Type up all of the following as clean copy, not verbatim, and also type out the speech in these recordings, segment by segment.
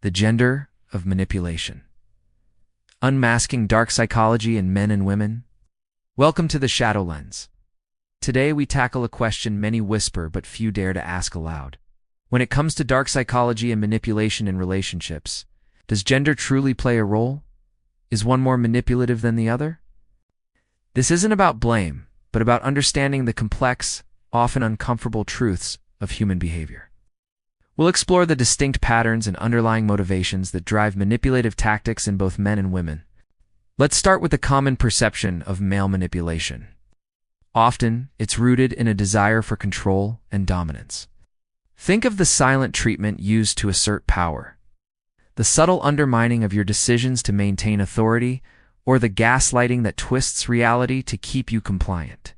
The gender of manipulation. Unmasking dark psychology in men and women. Welcome to the Shadow Lens. Today we tackle a question many whisper but few dare to ask aloud. When it comes to dark psychology and manipulation in relationships, does gender truly play a role? Is one more manipulative than the other? This isn't about blame, but about understanding the complex, often uncomfortable truths of human behavior. We'll explore the distinct patterns and underlying motivations that drive manipulative tactics in both men and women. Let's start with the common perception of male manipulation. Often, it's rooted in a desire for control and dominance. Think of the silent treatment used to assert power, the subtle undermining of your decisions to maintain authority, or the gaslighting that twists reality to keep you compliant.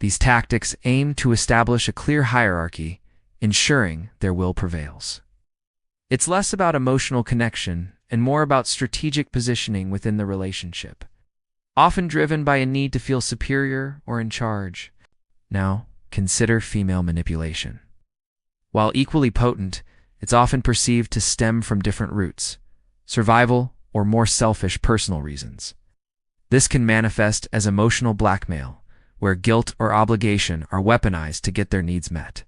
These tactics aim to establish a clear hierarchy, ensuring their will prevails. It's less about emotional connection and more about strategic positioning within the relationship, often driven by a need to feel superior or in charge. Now, consider female manipulation. While equally potent, it's often perceived to stem from different roots, survival or more selfish personal reasons. This can manifest as emotional blackmail, where guilt or obligation are weaponized to get their needs met.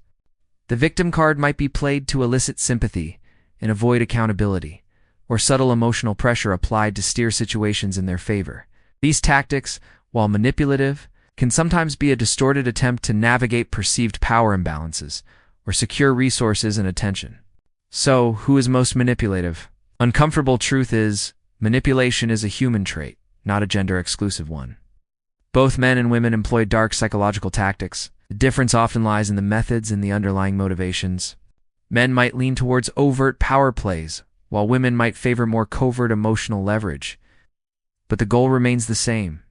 The victim card might be played to elicit sympathy and avoid accountability, or subtle emotional pressure applied to steer situations in their favor. These tactics, while manipulative, can sometimes be a distorted attempt to navigate perceived power imbalances or secure resources and attention. So, who is most manipulative? Uncomfortable truth is, manipulation is a human trait, not a gender-exclusive one. Both men and women employ dark psychological tactics. The difference often lies in the methods and the underlying motivations. Men might lean towards overt power plays, while women might favor more covert emotional leverage. But the goal remains the same: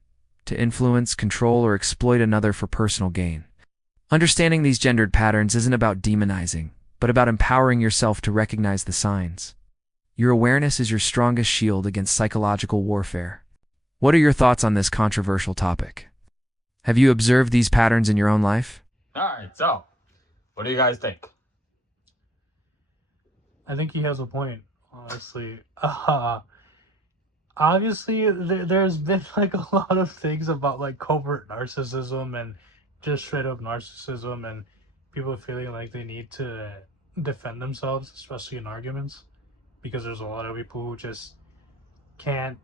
to influence, control, or exploit another for personal gain. Understanding these gendered patterns isn't about demonizing, but about empowering yourself to recognize the signs. Your awareness is your strongest shield against psychological warfare. What are your thoughts on this controversial topic? Have you observed these patterns in your own life? Alright, so what do you guys think? I think he has a point, honestly. Obviously, there's been like a lot of things about like covert narcissism and just straight up narcissism and people feeling like they need to defend themselves, especially in arguments, because there's a lot of people who just can't,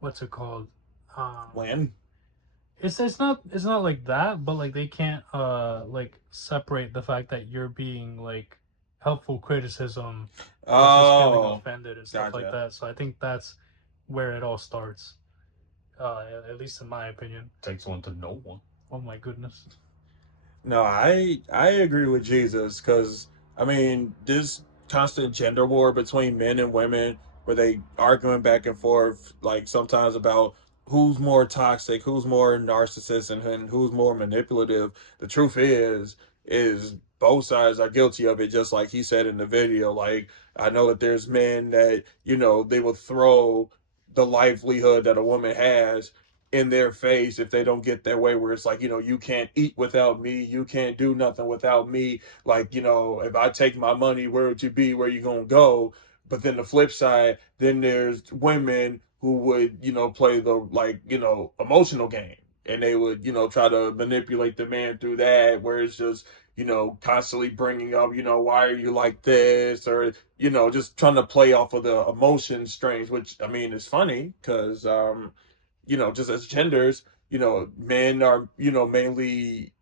what's it called? When? It's not like that, but like they can't like separate the fact that you're being like helpful criticism versus feeling Oh, offended and stuff like gotcha. that. So I think that's where it all starts. At least in my opinion. Takes one to know one. Oh my goodness. No, I agree with Jesus because I mean this constant gender war between men and women where they arguing back and forth like sometimes about who's more toxic, who's more narcissist, and who's more manipulative. The truth is both sides are guilty of it, just like he said in the video. Like I know that there's men that they will throw the livelihood that a woman has in their face if they don't get their way, where it's like, you can't eat without me, you can't do nothing without me, like, if I take my money, where would you be, where you gonna go? But then the flip side, then there's women who would play the, like, emotional game, and they would try to manipulate the man through that, where it's just constantly bringing up, why are you like this, or just trying to play off of the emotion strings, which I mean is funny because just as genders, men are, mainly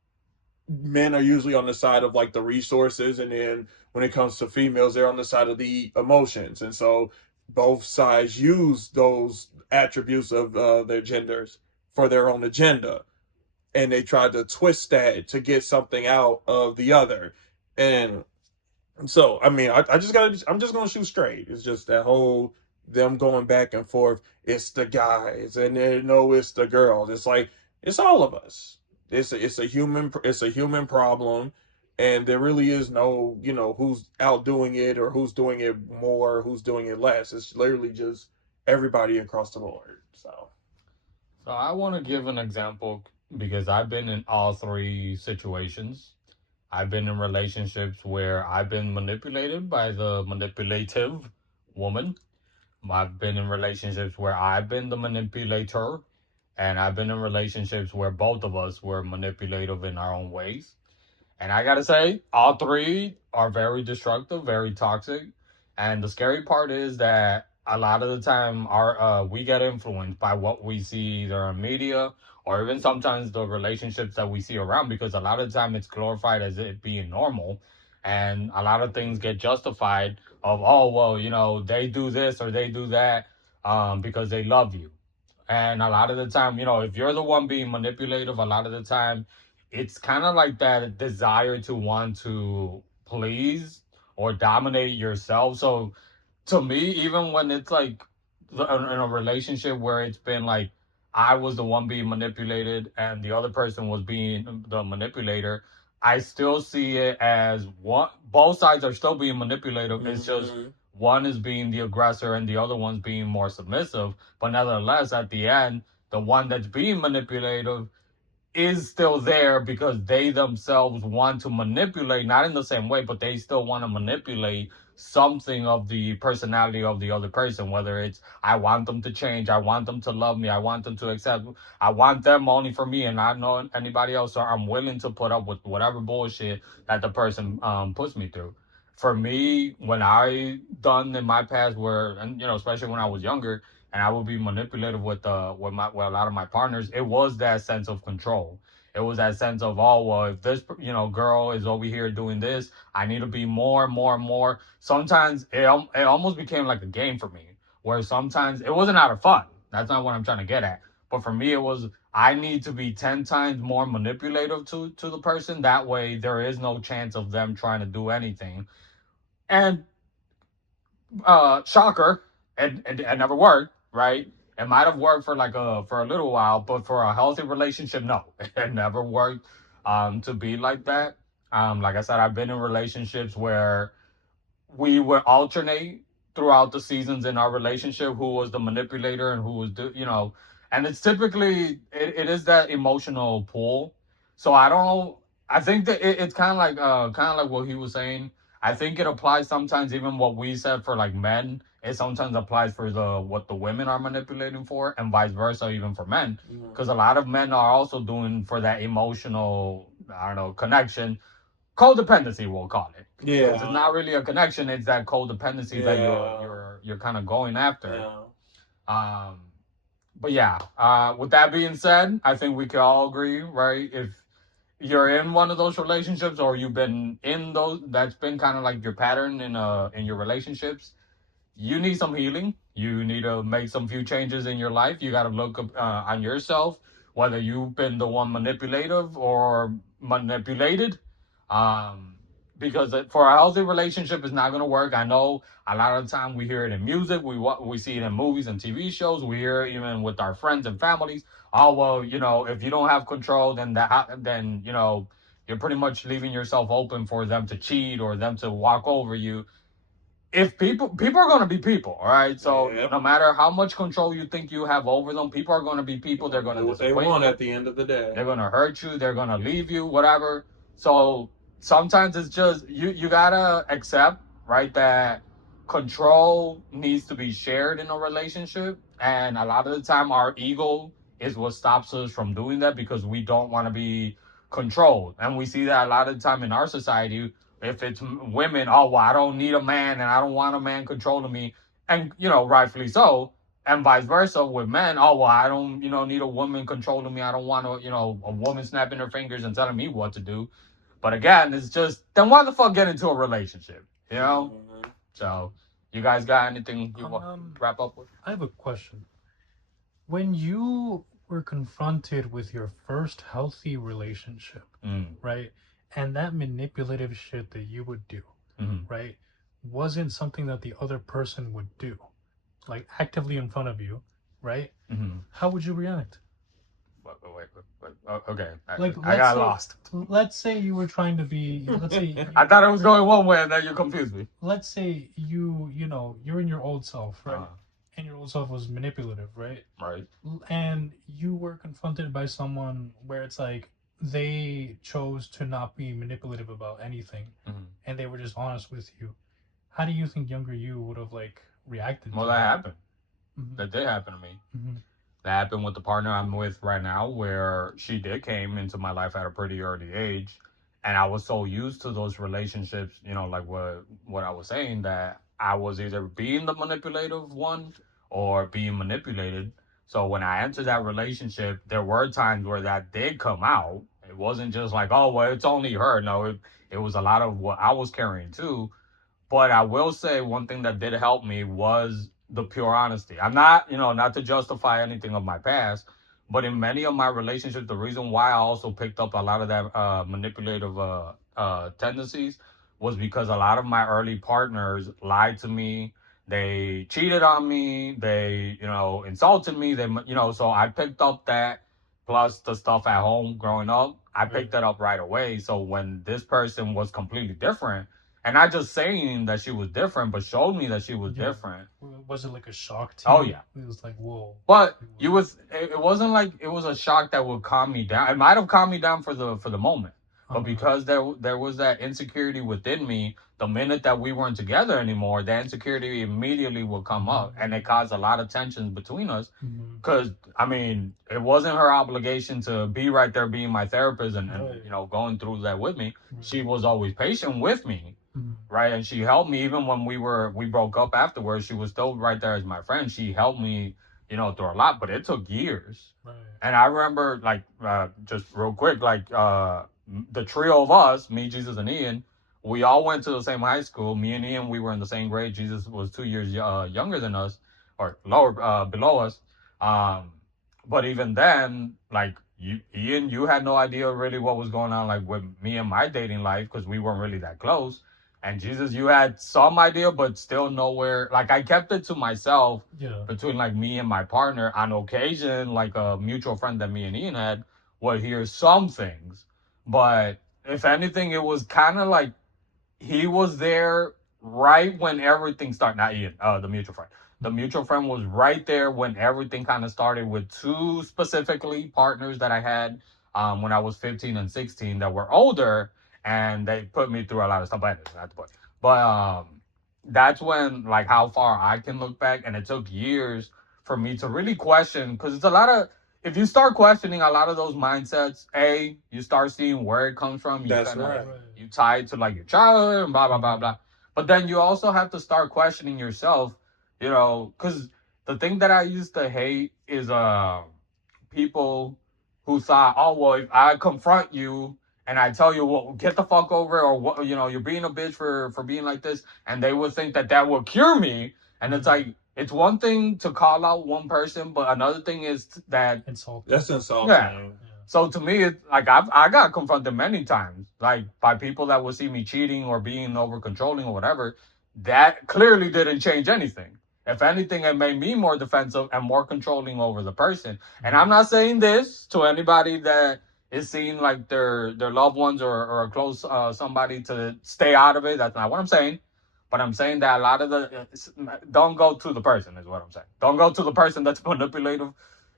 men are usually on the side of like the resources, and then when it comes to females, they're on the side of the emotions, and so both sides use those attributes of their genders for their own agenda, and they try to twist that to get something out of the other. And so, I mean, I'm just gonna shoot straight. It's just that whole them going back and forth. It's the guys, and they know it's the girls. It's like it's all of us. It's a human problem, and there really is no who's outdoing it or who's doing it more, who's doing it less. It's literally just everybody across the board. So So I want to give an example because I've been in all three situations. I've been in relationships where I've been manipulated by the manipulative woman. I've been in relationships where I've been the manipulator, and I've been in relationships where both of us were manipulative in our own ways. And I gotta say, all three are very destructive, very toxic. And the scary part is that a lot of the time, our we get influenced by what we see either on media or even sometimes the relationships that we see around. Because a lot of the time, it's glorified as it being normal, and a lot of things get justified of, oh well, they do this or they do that because they love you. And a lot of the time, if you're the one being manipulative, a lot of the time, it's kind of like that desire to want to please or dominate yourself. So to me, even when it's like in a relationship where it's been like I was the one being manipulated and the other person was being the manipulator, I still see it as one. Both sides are still being manipulative. It's just one is being the aggressor and the other one's being more submissive. But nevertheless, at the end, the one that's being manipulative is still there because they themselves want to manipulate, not in the same way, but they still want to manipulate something of the personality of the other person. Whether it's, I want them to change, I want them to love me, I want them to accept, I want them only for me and not know anybody else. So I'm willing to put up with whatever bullshit that the person puts me through. For me, when I done in my past, where, and especially when I was younger, and I would be manipulative with a lot of my partners. It was that sense of control. It was that sense of, oh well, if this girl is over here doing this, I need to be more, more, more. Sometimes it almost became like a game for me, where sometimes it wasn't out of fun. That's not what I'm trying to get at. But for me, it was, I need to be 10 times more manipulative to the person. That way, there is no chance of them trying to do anything. And shocker, it never worked, right? It might have worked for a little while, but for a healthy relationship, no, it never worked. To be like that. Like I said, I've been in relationships where we would alternate throughout the seasons in our relationship who was the manipulator and who was and it's typically it is that emotional pull. So I think that it's kind of like what he was saying. I think it applies sometimes, even what we said for like men, it sometimes applies for the what the women are manipulating for, and vice versa, even for men. Because a lot of men are also doing for that emotional, I don't know, connection. Codependency, we'll call it. Yeah. It's not really a connection, it's that codependency that you're kind of going after. Um but yeah, with that being said, I think we can all agree, right? If you're in one of those relationships, or you've been in those, that's been kind of like your pattern in your relationships, you need some healing. You need to make some few changes in your life. You got to look on yourself, whether you've been the one manipulative or manipulated. Um, because for a healthy relationship, it's not going to work. I know a lot of the time we hear it in music, we see it in movies and TV shows, we hear it even with our friends and families. Oh well, if you don't have control, then you're pretty much leaving yourself open for them to cheat or them to walk over you. If people are going to be people, all right? So no matter how much control you think you have over them, people are going to be people. They're going to do what they want at the end of the day. They're going to hurt you, they're going to leave you, whatever. So sometimes it's just you got to accept, right, that control needs to be shared in a relationship. And a lot of the time our ego is what stops us from doing that, because we don't want to be controlled. And we see that a lot of the time in our society. If it's women, oh well, I don't need a man and I don't want a man controlling me, and rightfully so. And vice versa with men, oh well, I don't need a woman controlling me. I don't want a woman snapping her fingers and telling me what to do. But again, it's just, then why the fuck get into a relationship? So you guys got anything you want to wrap up with? I have a question. When you were confronted with your first healthy relationship, right? And that manipulative shit that you would do, right, wasn't something that the other person would do, like actively in front of you, right? How would you react? Wait. Okay. I got lost. Let's say you were trying to be. Let's say I thought it was going one way, and then you confused me. Let's say you're in your old self, right? And your old self was manipulative, right? Right. And you were confronted by someone where it's like, they chose to not be manipulative about anything, Mhm. and they were just honest with you. How do you think younger you would have like reacted Well, to that that? happened. Mhm. That did happen to me. Mhm. That happened with the partner I'm with right now, where she did came into my life at a pretty early age, and I was so used to those relationships, like what I was saying, that I was either being the manipulative one or being manipulated. So when I entered that relationship, there were times where that did come out. It wasn't just like, oh well, it's only her. No, it was a lot of what I was carrying too. But I will say one thing that did help me was the pure honesty. I'm not, not to justify anything of my past, but in many of my relationships, the reason why I also picked up a lot of that manipulative tendencies was because a lot of my early partners lied to me. They cheated on me. They, insulted me. So I picked up that, plus the stuff at home growing up. I picked that up right away. So when this person was completely different, and not just saying that she was different, but showed me that she was Yeah. different. Was it like a shock to Oh you? yeah. It was like, whoa. But it wasn't like it was a shock that would calm me down. It might have calmed me down for the moment. But because there was that insecurity within me, the minute that we weren't together anymore, that insecurity immediately would come up, and it caused a lot of tensions between us. Mhm. Because it wasn't her obligation to be right there, being my therapist, and Right. going through that with me. Right. She was always patient with me, Mhm. right? And she helped me even when we broke up afterwards. She was still right there as my friend. She helped me, through a lot, but it took years. Right. And I remember, like, just real quick, like, the trio of us, me, Jesus, and Ian, we all went to the same high school. Me and Ian, we were in the same grade. Jesus was 2 years younger than us, or lower, below us. Um, but even then, like, Ian, you had no idea really what was going on, like, with me and my dating life, because we weren't really that close. And Jesus, you had some idea, but still nowhere. Like, I kept it to myself. Yeah. Between, like, me and my partner. On occasion, like, a mutual friend that me and Ian had would hear some things, but if anything, it was kind of like he was there right when everything started. Not Ian, the mutual friend. The mutual friend was right there when everything kind of started, with two specifically partners that I had when I was 15 and 16 that were older, and they put me through a lot of stuff. But not the point. But that's when, like, how far I can look back, and it took years for me to really question, because it's a lot of, if you start questioning a lot of those mindsets, you start seeing where it comes from. That's right. You tie it to, like, your childhood and blah blah blah blah. But then you also have to start questioning yourself, because the thing that I used to hate is people who thought, oh well, if I confront you and I tell you, well, get the fuck over it, or what, you're being a bitch for being like this, and they would think that that would cure me. And it's like, it's one thing to call out one person, but another thing is that Insult. That's insulting. Yeah. Yeah. So to me, it's like I got confronted many times, like, by people that would see me cheating or being over controlling or whatever. That clearly didn't change anything. If anything, it made me more defensive and more controlling over the person. And I'm not saying this to anybody that is seeing, like, their loved ones or a close somebody to stay out of it. That's not what I'm saying. But I'm saying that a lot of don't go to the person, is what I'm saying. Don't go to the person that's manipulative.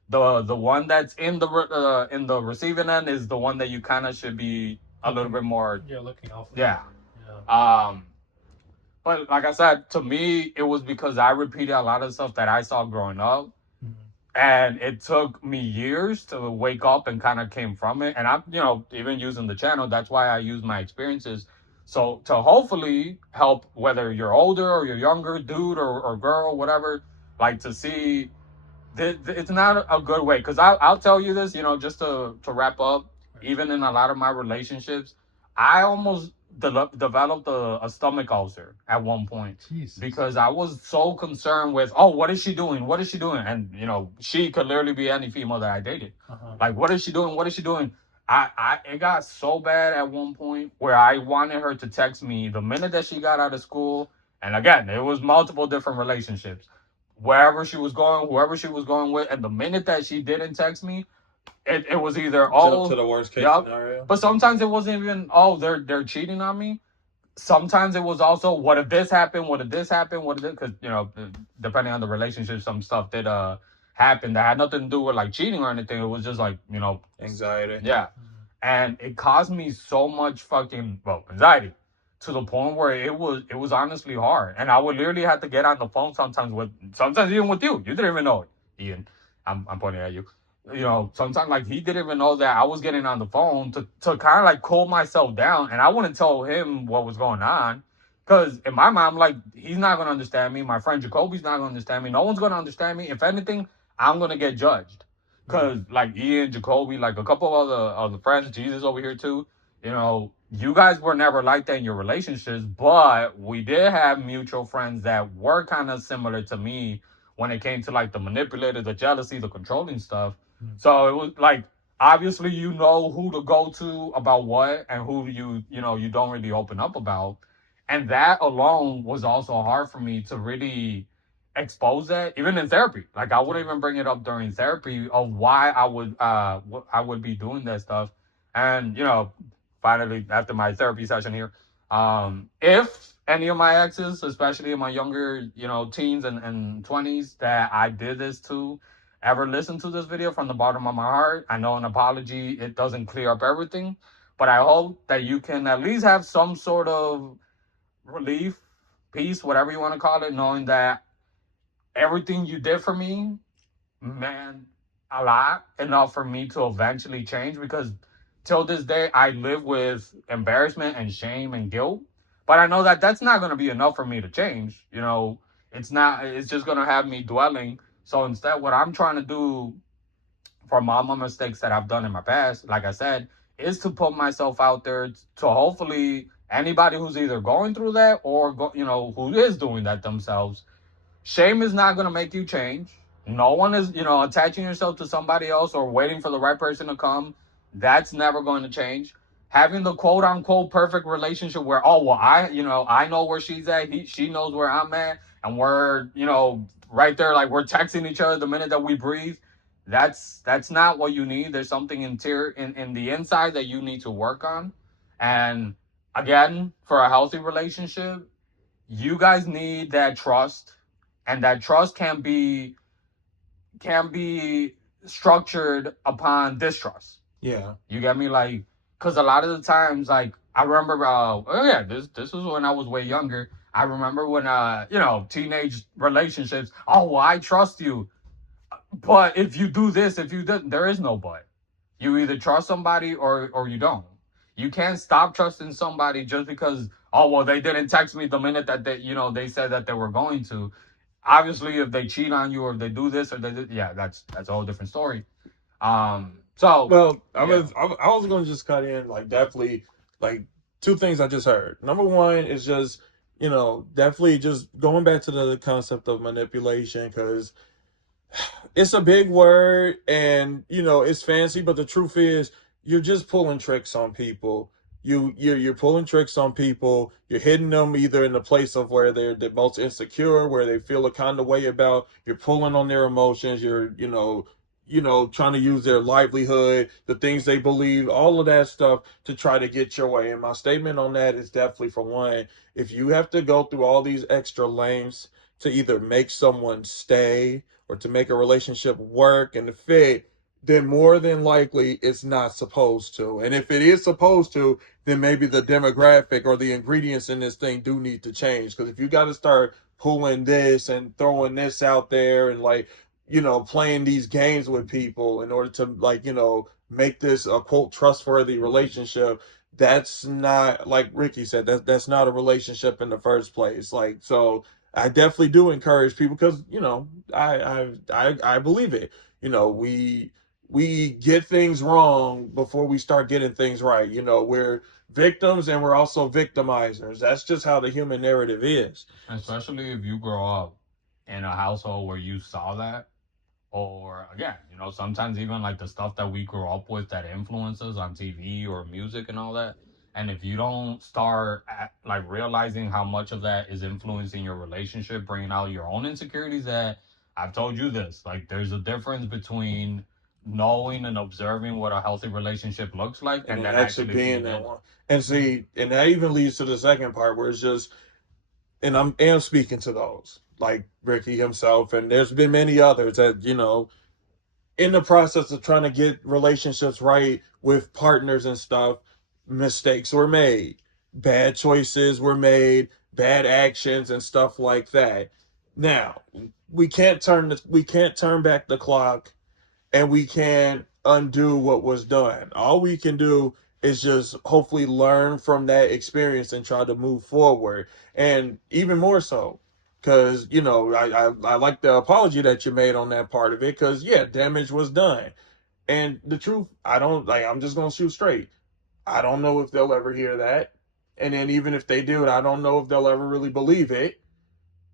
The one that's in the receiving end is the one that you kind of should be a little bit more. Yeah, looking out for. Yeah. Yeah. But like I said, to me, it was because I repeated a lot of stuff that I saw growing up, Mhm. and it took me years to wake up and kind of came from it. And I'm, even using the channel, that's why I use my experiences. So to hopefully help, whether you're older or you're younger, dude or girl, whatever, like, to see it's not a good way. Because I'll tell you this, just to wrap up, even in a lot of my relationships, I almost developed a stomach ulcer at one point. Jesus. Because I was so concerned with, oh, what is she doing? What is she doing? And, she could literally be any female that I dated. Like, what is she doing? What is she doing? It got so bad at one point where I wanted her to text me the minute that she got out of school. And again, it was multiple different relationships, wherever she was going, whoever she was going with. And the minute that she didn't text me, it was either, To the worst case scenario. But sometimes it wasn't even, they're cheating on me. Sometimes it was also, what if this happened? What if this happened? What if this? Because, depending on the relationship, some stuff did happen that had nothing to do with, like, cheating or anything. It was just like, Anxiety. yeah. and it caused me so much fucking anxiety to the point where it was honestly hard, and I would literally have to get on the phone sometimes even with you. You didn't even know it, Ian. I'm pointing at you. You know, sometimes like he didn't even know that I was getting on the phone to kind of like cool myself down, and I wouldn't tell him what was going on. Because in my mind, I'm like, he's not gonna understand me. My friend Jacoby's not gonna understand me. No one's gonna understand me. If anything, I'm gonna get judged. Cause like Ian, Jacoby, like a couple of other friends, Jesus over here too. You know, you guys were never like that in your relationships, but we did have mutual friends that were kind of similar to me when it came to like the manipulator, the jealousy, the controlling stuff. So it was like obviously you know who to go to about what and who you don't really open up about. And that alone was also hard for me to really expose that even in therapy. Like I wouldn't even bring it up during therapy of why I would be doing that stuff. And finally after my therapy session here, if any of my exes, especially in my younger teens and 20s, that I did this to ever listen to this video, from the bottom of my heart, I know an apology, it doesn't clear up everything, but I hope that you can at least have some sort of relief, peace, whatever you want to call it, knowing that everything you did for me, man, a lot, enough for me to eventually change. Because till this day, I live with embarrassment and shame and guilt. But I know that that's not going to be enough for me to change. It's not, it's just going to have me dwelling. So instead, what I'm trying to do from all my mistakes that I've done in my past, like I said, is to put myself out there to hopefully anybody who's either going through that or who is doing that themselves. Shame is not going to make you change. No one is, attaching yourself to somebody else or waiting for the right person to come. That's never going to change. Having the quote unquote perfect relationship where, oh, well, I know where she's at. She knows where I'm at. And we're, right there, like we're texting each other the minute that we breathe. That's not what you need. There's something in the inside that you need to work on. And again, for a healthy relationship, you guys need that trust, and that trust can be structured upon distrust. Yeah. You get me? Like, because a lot of the times, like, I remember, this was when I was way younger. I remember when, teenage relationships. Oh, well, I trust you, but if you do this, if you did, there is no but. You either trust somebody or you don't. You can't stop trusting somebody just because, oh, well, they didn't text me the minute that they said that they were going to. Obviously, if they cheat on you or if they do this or yeah, that's a whole different story. So Well, I yeah. was going to just cut in, like, definitely, like, two things I just heard. Number one is just, definitely just going back to the concept of manipulation, because it's a big word and it's fancy, but the truth is you're just pulling tricks on people. You're pulling tricks on people. You're hitting them either in the place of where they're the most insecure, where they feel a kind of way about. You're pulling on their emotions. You're trying to use their livelihood, the things they believe, all of that stuff to try to get your way. And my statement on that is definitely, for one, if you have to go through all these extra lengths to either make someone stay or to make a relationship work and fit, then more than likely it's not supposed to. And if it is supposed to, then maybe the demographic or the ingredients in this thing do need to change. Because if you got to start pulling this and throwing this out there and, like, playing these games with people in order to, like, make this a quote trustworthy relationship, that's not, like Ricky said, that's not a relationship in the first place. Like, so I definitely do encourage people, because I believe it. We get things wrong before we start getting things right. We're victims and we're also victimizers. That's just how the human narrative is. Especially if you grow up in a household where you saw that, or again, sometimes even like the stuff that we grew up with that influences on TV or music and all that. And if you don't start like realizing how much of that is influencing your relationship, bringing out your own insecurities, that I've told you this, like there's a difference between knowing and observing what a healthy relationship looks like And and then then actually actually being being that it. one. And see, and that even leads to the second part where it's just, and I'm speaking to those like Ricky himself, and there's been many others that in the process of trying to get relationships right with partners and stuff, mistakes were made, bad choices were made, bad actions and stuff like that. Now, we can't turn back the clock, and we can't undo what was done. All we can do is just hopefully learn from that experience and try to move forward. And even more so, because I like the apology that you made on that part of it. Because yeah, damage was done. And the truth, I don't like. I'm just gonna shoot straight. I don't know if they'll ever hear that. And then even if they do, I don't know if they'll ever really believe it,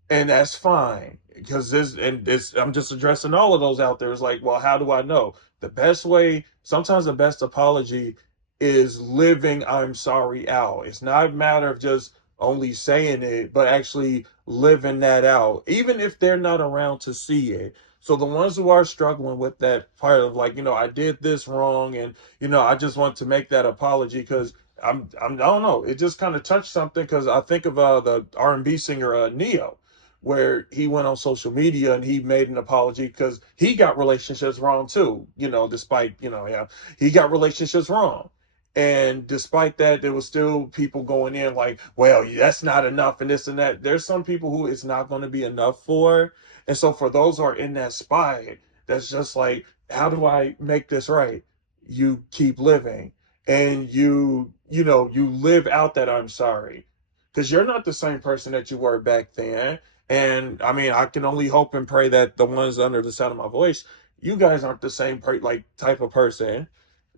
and that's fine because this I'm just addressing all of those out there. It's like, well, how do I know? The best way, sometimes the best apology is living I'm sorry out. It's not a matter of just only saying it, but actually living that out, even if they're not around to see it. So the ones who are struggling with that part of like, I did this wrong, and I just want to make that apology because I don't know, it just kind of touched something because I think of the R&B singer Neo, where he went on social media and he made an apology because he got relationships wrong too. Despite yeah, he got relationships wrong, and despite that, there was still people going in like, well, that's not enough, and this and that. There's some people who it's not going to be enough for, and so for those who are in that spot, that's just like, how do I make this right? You keep living, and you live out that I'm sorry, because you're not the same person that you were back then. And I mean, I can only hope and pray that the ones under the sound of my voice, you guys aren't the same like type of person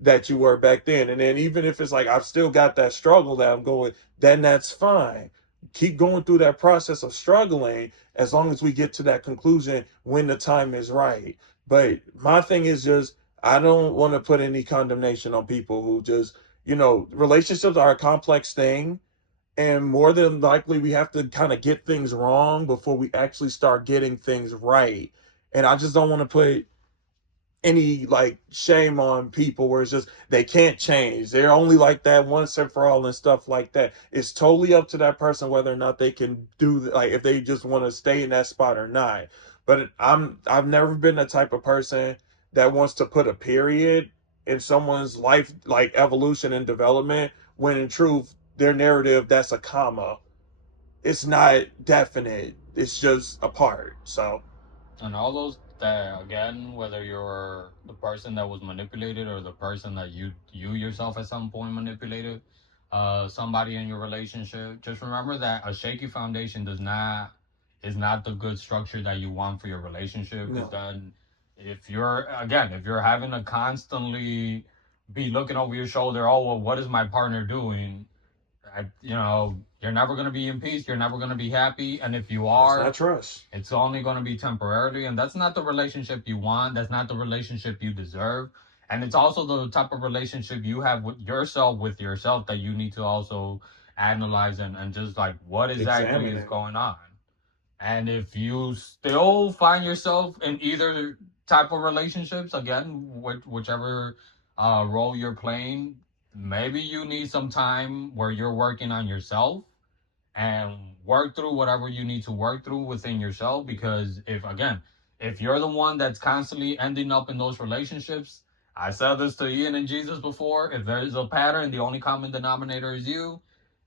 that you were back then. And then even if it's like I've still got that struggle that I'm going, then that's fine. Keep going through that process of struggling as long as we get to that conclusion when the time is right. But my thing is just, I don't want to put any condemnation on people who just, relationships are a complex thing, and more than likely we have to kind of get things wrong before we actually start getting things right. And I just don't want to put any like shame on people where it's just they can't change, they're only like that once and for all and stuff like that. It's totally up to that person whether or not they can do like if they just want to stay in that spot or not. But I've never been the type of person that wants to put a period in someone's life, like evolution and development, when in truth their narrative, that's a comma. It's not definite, it's just a part. So And all those that, again, whether you're the person that was manipulated or the person that you yourself at some point manipulated somebody in your relationship, just remember that a shaky foundation does not is not the good structure that you want for your relationship. Because no. then, if you're having to constantly be looking over your shoulder, oh well, what is my partner doing? You're never going to be in peace. You're never going to be happy. And if you That's not are, trust. it's only going to be temporarily. And that's not the relationship you want. That's not the relationship you deserve. And it's also the type of relationship you have with yourself that you need to also analyze and just like what exactly Examine is it. going on. And if you still find yourself in either type of relationships, again, whichever role you're playing, maybe you need some time where you're working on yourself and work through whatever you need to work through within yourself. Because if you're the one that's constantly ending up in those relationships, I said this to Ian and Jesus before, if there's a pattern, the only common denominator is you,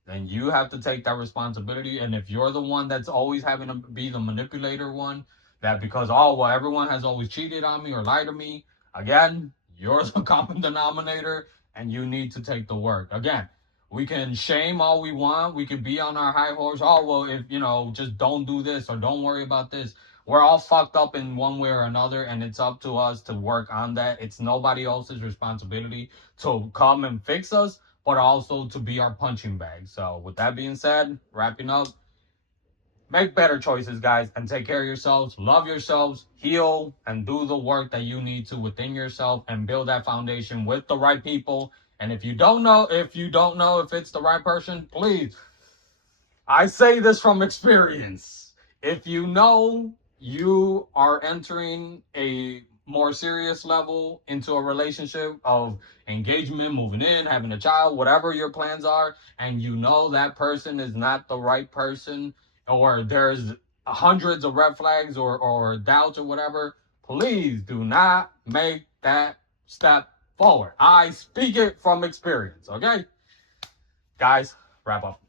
then you have to take that responsibility. And if you're the one that's always having to be the manipulator one, that because, oh, well, everyone has always cheated on me or lied to me, again, you're the common denominator and you need to take the work. Again, we can shame all we want. We could be on our high horse. Oh, well, if, just don't do this or don't worry about this. We're all fucked up in one way or another, and it's up to us to work on that. It's nobody else's responsibility to come and fix us, but also to be our punching bag. So, with that being said, wrapping up, make better choices, guys, and take care of yourselves. Love yourselves, heal, and do the work that you need to within yourself and build that foundation with the right people. And if you don't know if it's the right person, please, I say this from experience. If you know you are entering a more serious level into a relationship of engagement, moving in, having a child, whatever your plans are, and you know that person is not the right person, or there's hundreds of red flags or doubts or whatever, please do not make that step forward. I speak it from experience, okay? Guys, wrap up.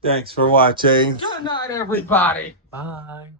Thanks for watching. Good night, everybody. Bye.